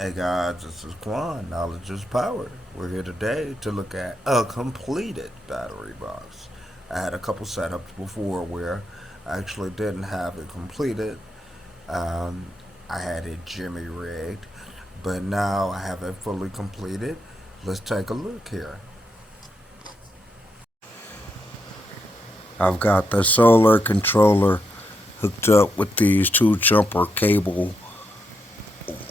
Hey guys, this is Quan. Knowledge is power. We're here today to look at a completed battery box. I had a couple setups before where I actually didn't have it completed. Um, I had it jimmy rigged, but now I have it fully completed. Let's take a look here. I've got the solar controller hooked up with these two jumper cable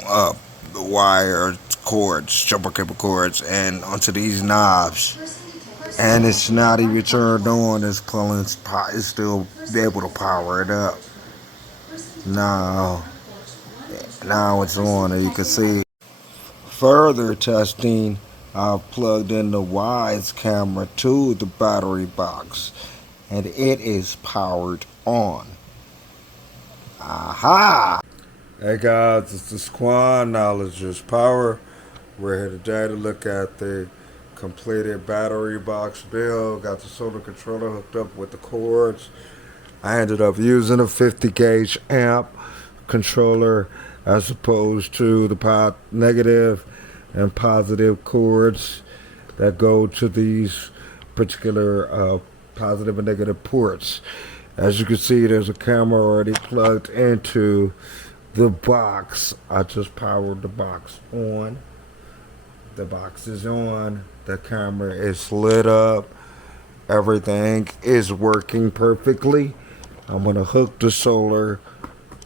uh, wire cords, jumper cable cords, and onto these knobs. And it's not even turned on. It's still able to power it up. Now, now it's on, and you can see. Further testing, I've plugged in the Wise camera to the battery box, and it is powered on. Aha! Hey guys, this is Quan. Knowledge is power. We're here today to look at the completed battery box build. Got the solar controller hooked up with the cords. I ended up using a 50 gauge amp controller as opposed to the negative and positive cords that go to these particular positive and negative ports. As you can see, there's a camera already plugged into the box. I just powered the box on. The box is on. The camera is lit up. Everything is working perfectly. I'm going to hook the solar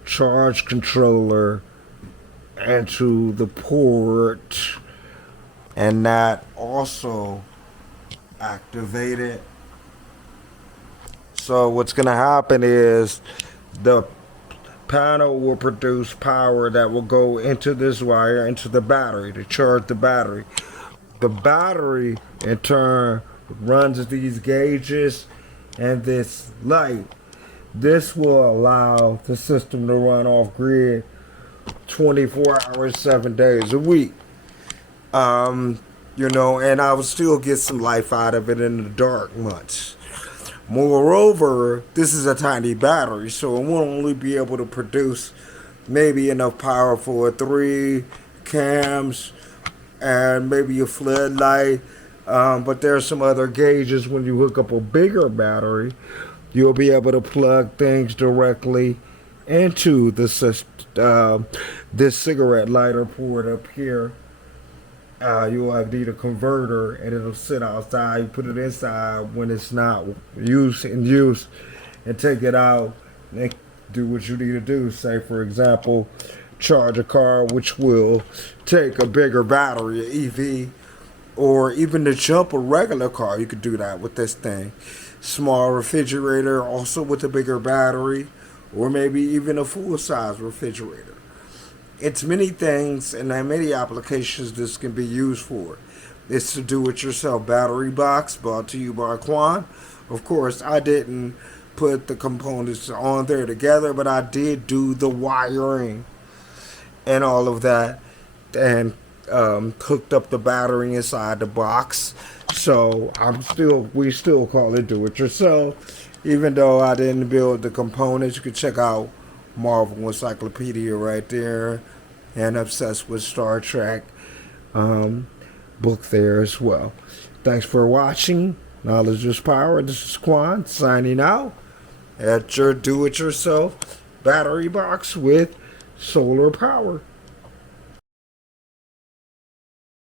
charge controller into the port, and that also activated. So what's going to happen is the panel will produce power that will go into this wire, into the battery, to charge the battery. The battery, in turn, runs these gauges and this light. This will allow the system to run off grid 24 hours, 7 days a week. And I will still get some life out of it in the dark months. Moreover, this is a tiny battery, so it won't only be able to produce maybe enough power for 3 cams and maybe a floodlight. But there are some other gauges. When you hook up a bigger battery, you'll be able to plug things directly into the this cigarette lighter port up here. You'll need a converter, and it'll sit outside. You put it inside when it's not in use, and take it out and do what you need to do. Say, for example, charge a car, which will take a bigger battery, an EV, or even to jump a regular car. You could do that with this thing. Small refrigerator, also with a bigger battery, or maybe even a full-size refrigerator. It's many things and many applications this can be used for. It's a do-it-yourself battery box brought to you by Quan. Of course, I didn't put the components on there together, but I did do the wiring and all of that, and hooked up the battery inside the box. So we still call it do-it-yourself, even though I didn't build the components. You can check out Marvel Encyclopedia right there, and Obsessed with Star Trek book there as well. Thanks for watching. Knowledge is power. This is Quan signing out at your do-it-yourself battery box with solar power.